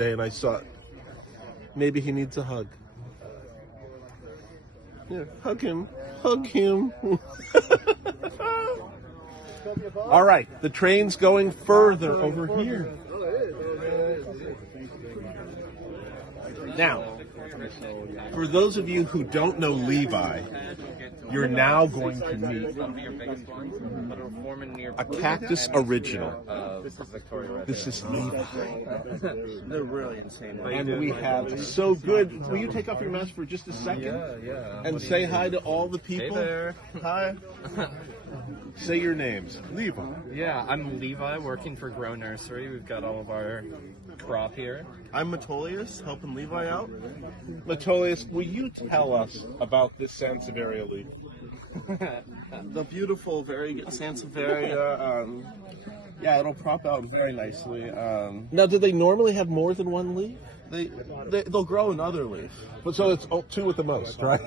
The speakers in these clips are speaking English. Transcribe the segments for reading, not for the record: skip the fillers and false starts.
and I saw maybe he needs a hug. Yeah, hug him. Hug him. All right, the train's going further over here. Now, for those of you who don't know Levi, you're now going to meet a Cactus original. This is Levi. They're really insane. And we have so good. Will you take off your mask for just a second? Yeah. And say hi to all the people? Hey there. Hi. Say your names. Levi. Yeah, I'm Levi, working for Grow Nursery. We've got all of our crop here. I'm Metolius, helping Levi out. Metolius, will you tell us about this Sansevieria leaf? The beautiful, very Sansevieria. Yeah, it'll prop out very nicely. Now, do they normally have more than one leaf? They'll grow another leaf. But so it's two at the most, right?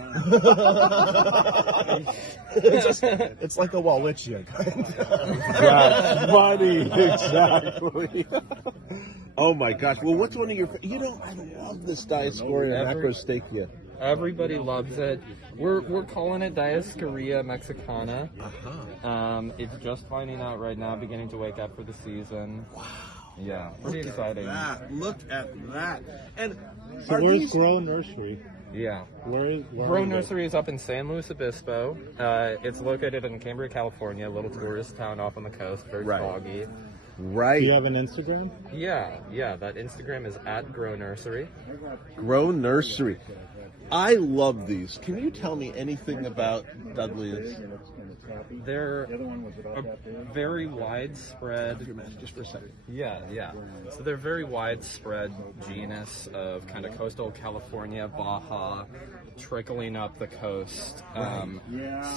It's like a Wallachia kind. That's funny, exactly. Oh my gosh! Well, what's one of your? I love this Dioscorea macrostachia. Everybody loves it. We're calling it Dioscorea mexicana. It's just finding out right now, beginning to wake up for the season. Wow. Yeah, pretty exciting. Look at that. And so where's Grow Nursery? Yeah. Where Grow Nursery is up in San Luis Obispo. It's located in Cambria, California, a little tourist town off on the coast, very foggy. Right. Do you have an Instagram? Yeah, that Instagram is @Grow Nursery. Grow Nursery. I love these. Can you tell me anything about Dudley's? They're a very widespread. Just for a second. Yeah. So they're very widespread genus of kind of coastal California, Baja, trickling up the coast,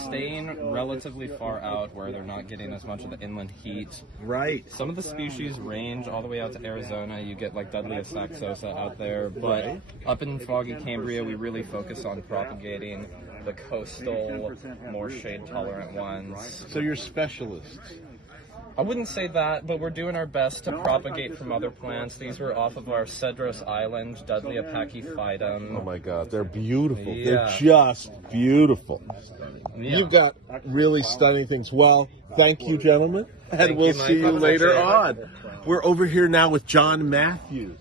staying relatively far out where they're not getting as much of the inland heat. Right. Some of the species range all the way out to Arizona. You get like Dudleya saxosa out there, but up in foggy Cambria, we really focus on propagating the coastal, more shade-tolerant ones. So you're specialists. I wouldn't say that, but we're doing our best to propagate from other plants. These were off of our Cedros Island, Dudleya pachyphytum. Oh my God, they're beautiful. Yeah. They're just beautiful. Yeah. You've got really stunning things. Well, thank you, gentlemen, and Thank we'll you, see Mike. you Have a later good day. on. We're over here now with John Matthews.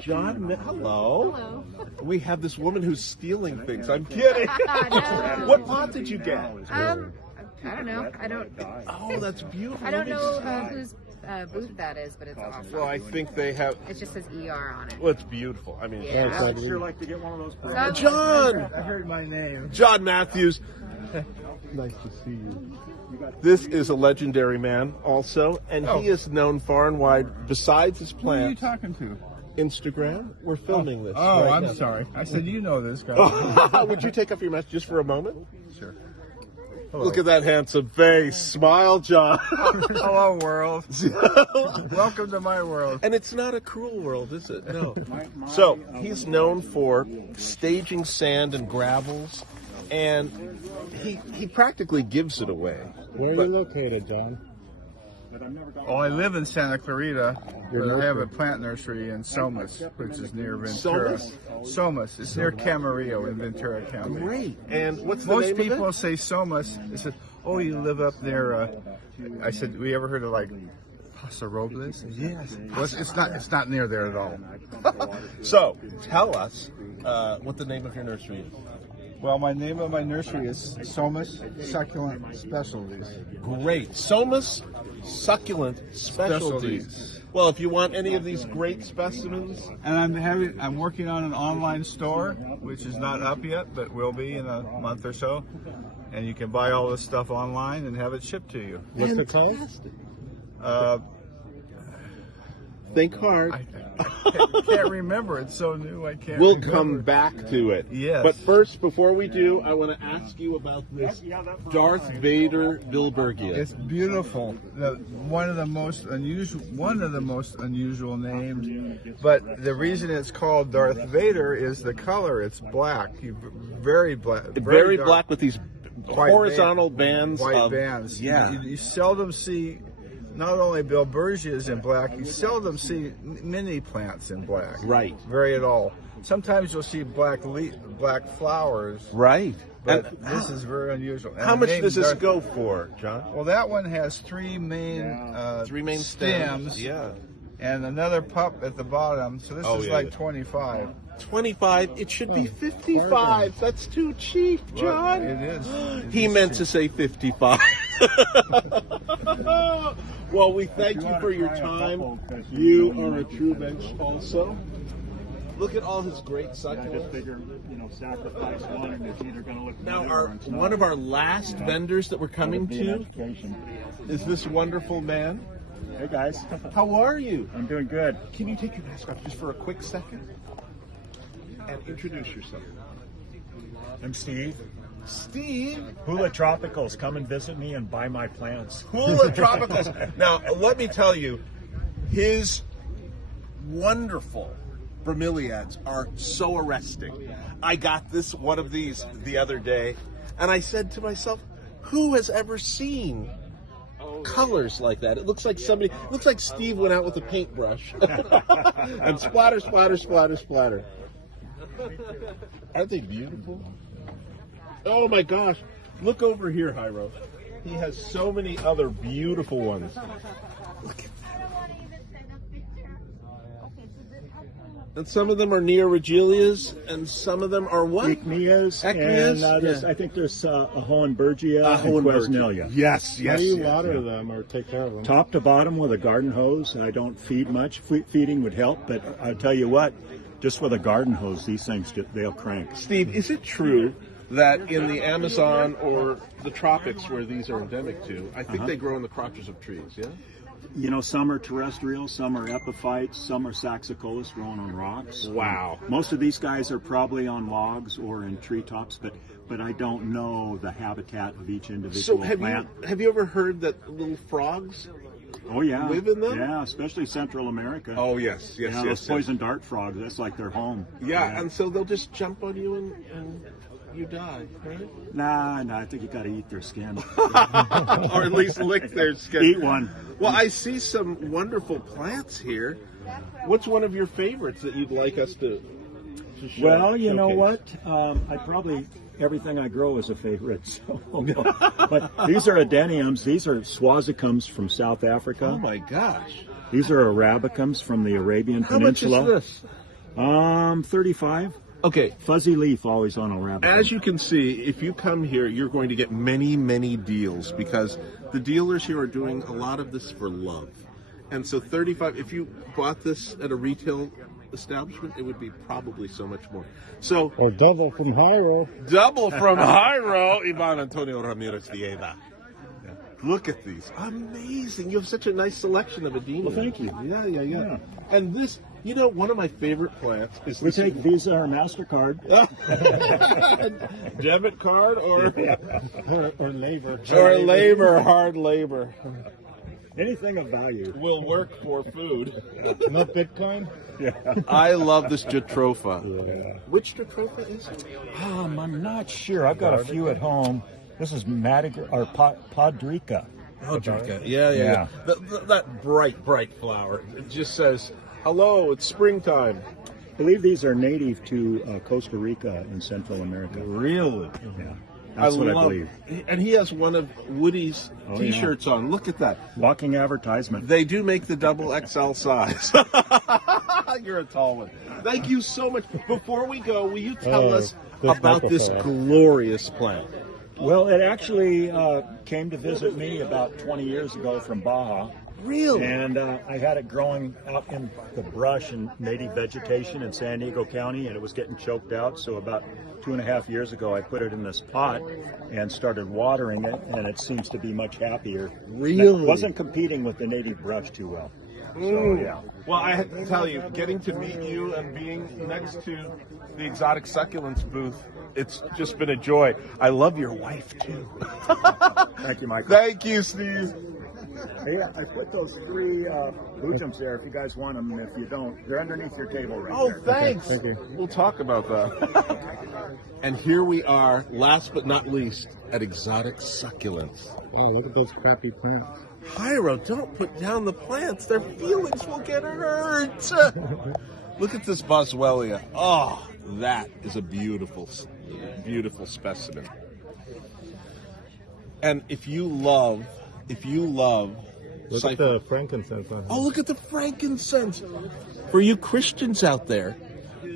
John, hello. Hello. We have this woman who's stealing things. I'm kidding. No. What pot did you get? I don't know. Oh, that's beautiful. I don't know whose booth that is, but it's awesome. Well, I think they have. It just says ER on it. Well, it's beautiful. I mean, Yeah. I'd sure like to get one of those. John. I heard my name. John Matthews. Nice to see you. This is a legendary man also, and he is known far and wide, besides his Who are you plants, talking to? Instagram. We're filming this. Oh, right I'm now. sorry. I said you know this guy. Would you take off your mask just for a moment? Sure. Look at that handsome face. Smile, John. Hello, world. Welcome to my world. And it's not a cruel world, is it? No. So, he's known for staging sand and gravels, and he practically gives it away. Where are you located, John? Well, I live in Santa Clarita, but I have a plant nursery in Somas, which is near Ventura. Somas. It's near Camarillo in Ventura County. Great. And what's the Most name people of it? say Somas. They said, "Oh, you live up there." I said, "We ever heard of like Paso Robles?" Yes. Well, it's not near there at all. So, tell us what the name of your nursery is. Well, my name of my nursery is Somas Succulent Specialties. Great. Somas Succulent Specialties. Well, if you want any of these great specimens, And I'm working on an online store, which is not up yet, but will be in a month or so. And you can buy all this stuff online and have it shipped to you. What's it called? think hard. I can't remember. It's so new. I can't. We'll remember. come back to it. Yes. But first, before we do, I want to ask you about this Darth Vader Bilbergia. It's beautiful. One of the most unusual names. But the reason it's called Darth Vader is the color. It's black. Very black. Very dark. black with these White horizontal bands. White of, bands. Yeah. You seldom see not only Bilbergias in black, you seldom see mini plants in black. Right. Very at all. Sometimes you'll see black flowers, Right. but And this is very unusual. And how the much name does this Darth- go for, John? Well, that one has three main stems, Yeah. and another pup at the bottom. So this Oh, is yeah, like yeah. 25. 25. It should be 55. That's too cheap, John. Well, it is. It He is meant cheap. to say 55. Well, we thank you for your time. You are a true bench also. Look at all his great succulents. Sacrifice one, and it's either going to look Now, better or it's not. one of our last vendors that we're coming Be an to education. is this wonderful man. Hey guys, How are you? I'm doing good. Can you take your mask off just for a quick second and introduce yourself? I'm Steve. Steve Hula Tropicals, come and visit me and buy my plants. Hula Tropicals. Now, let me tell you, his wonderful bromeliads are so arresting. I got one of these the other day, and I said to myself, who has ever seen colors like that? It looks like Steve went out with a paintbrush and splatter, splatter, splatter, splatter. Aren't they beautiful? Oh my gosh. Look over here, Hyro. He has so many other beautiful ones. Look at And some of them are Neoregelias, and some of them are what? Ichneas, Echneas? and I think there's a Hohenbergia and Quesnelia. Yes, How yes. do you yes. water them or take care of them? Top to bottom with a garden hose. I don't feed much. Feeding would help, but I'll tell you what, just with a garden hose, these things, they'll crank. Steve, is it true that in the Amazon or the tropics where these are endemic to, I think they grow in the crotches of trees, yeah? You know, some are terrestrial, some are epiphytes, some are saxicolous growing on rocks. Wow. Most of these guys are probably on logs or in treetops, but I don't know the habitat of each So individual plant. have you ever heard that little frogs? Oh yeah, live in them? Yeah, especially Central America. Oh yes, yes, yeah, those poison dart frogs. That's like their home. Yeah, and so they'll just jump on you and you die, right? Nah, I think you got to eat their skin. Or at least lick their skin. Eat one. Well, I see some wonderful plants here. What's one of your favorites that you'd like us to show? Well, you know showcase? what? Everything I grow is a favorite. So. But these are adeniums. These are swazicums from South Africa. Oh my gosh. These are arabicums from the Arabian How much Peninsula. is this? 35. Okay, Fuzzy leaf always on arabicum. as you can see, if you come here, you're going to get many, many deals because the dealers here are doing a lot of this for love. And so 35, if you bought this at a retail establishment, it would be probably so much more. So Or double from Hyro. double from Hyro, Ivan Antonio Ramirez Vieda. Look at these. Amazing. You have such a nice selection of adeniums. Well, thank you. Yeah. And this, you know, one of my favorite plants is We this take Visa or MasterCard. debit card or Or labor. hard labor. Anything of value. Will work for food. No Bitcoin? I love this Jatropha. Which Jatropha is it? I'm not sure. I've got a few at home. This is Podrica. Oh, yeah. That bright flower. It just says, hello, it's springtime. I believe these are native to Costa Rica in Central America. Really? Yeah, that's what I believe. And he has one of Woody's Oh, T-shirts on. Look at that. Walking advertisement. They do make the double XL size. You're a tall one. Thank you so much. Before we go, will you tell us this about this microphone. glorious plant? Well, it actually came to visit me about 20 years ago from Baja. Really? And I had it growing out in the brush and native vegetation in San Diego County, and it was getting choked out. So about 2.5 years ago, I put it in this pot and started watering it, and it seems to be much happier. Really? It wasn't competing with the native brush too well. So, yeah. Well, I have to tell you, getting to meet you and being next to the exotic succulents booth, it's just been a joy. I love your wife, too. Thank you, Michael. Thank you, Steve. Hey, I put those 3 boot jumps there if you guys want them. If you don't, they're underneath your table right Oh, there. thanks. Thank you. We'll talk about that. And here we are, last but not least, at Exotic Succulents. Wow, look at those crappy plants. Hyro, don't put down the plants. Their feelings will get hurt. Look at this Boswellia. Oh, that is a beautiful, beautiful specimen. And if you love Look at the frankincense. oh, look at the frankincense. For you Christians out there,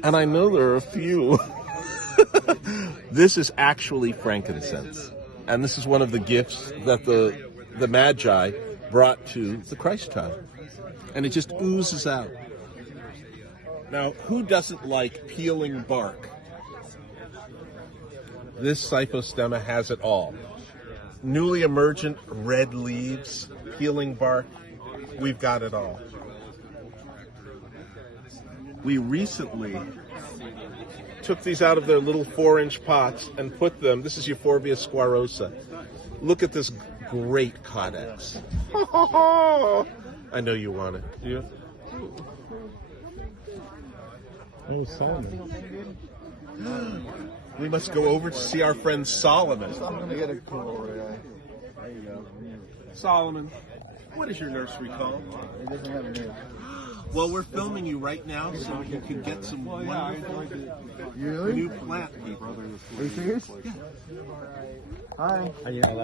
and I know there are a few, this is actually frankincense. And this is one of the gifts that the Magi brought to the Christ child. And it just oozes out. Now, who doesn't like peeling bark? This Cyphostemma has it all. Newly emergent red leaves, peeling bark, we've got it all. We recently took these out of their little 4-inch pots and put them, this is Euphorbia squarosa. Look at this great Codex. I know you want it. Do you? Oh, Simon. We must go over to see our friend Solomon. I'm gonna get a cool over there. There you go. Solomon, what is your nursery called? It doesn't have a name. Well, we're filming you right now so you can get some wonderful new plant people. Are you serious? Yeah. Hi.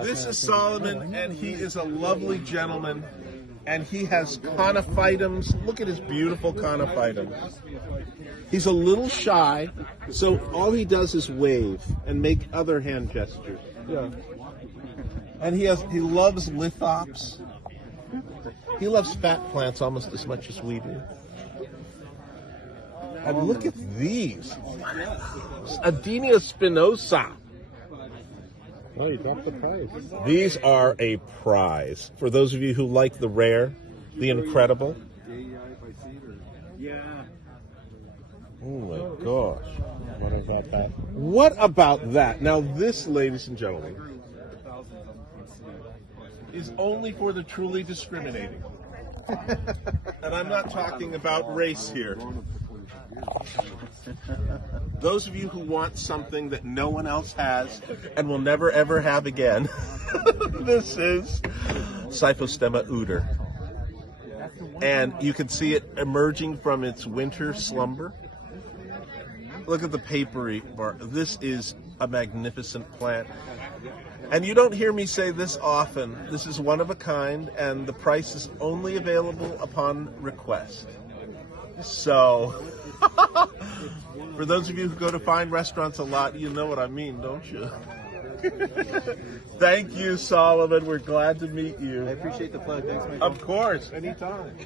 This is Solomon, and he is a lovely gentleman, and he has conophytums. Look at his beautiful conophytums. He's a little shy, so all he does is wave and make other hand gestures. Yeah. And he loves lithops. He loves fat plants almost as much as we do. And look at these. Adenia spinosa. Oh, you dropped the price. These are a prize. For those of you who like the rare, the incredible. Oh my gosh. What about that? What about that? Now this, ladies and gentlemen, is only for the truly discriminating. And I'm not talking about race here. Those of you who want something that no one else has and will never ever have again, this is Cyphostemma uter. And you can see it emerging from its winter slumber. Look at the papery bark. This is a magnificent plant. And you don't hear me say this often. This is one of a kind, and the price is only available upon request. So, for those of you who go to fine restaurants a lot, you know what I mean, don't you? Thank you, Solomon. We're glad to meet you. I appreciate the plug. Thanks, Michael. Of course, anytime.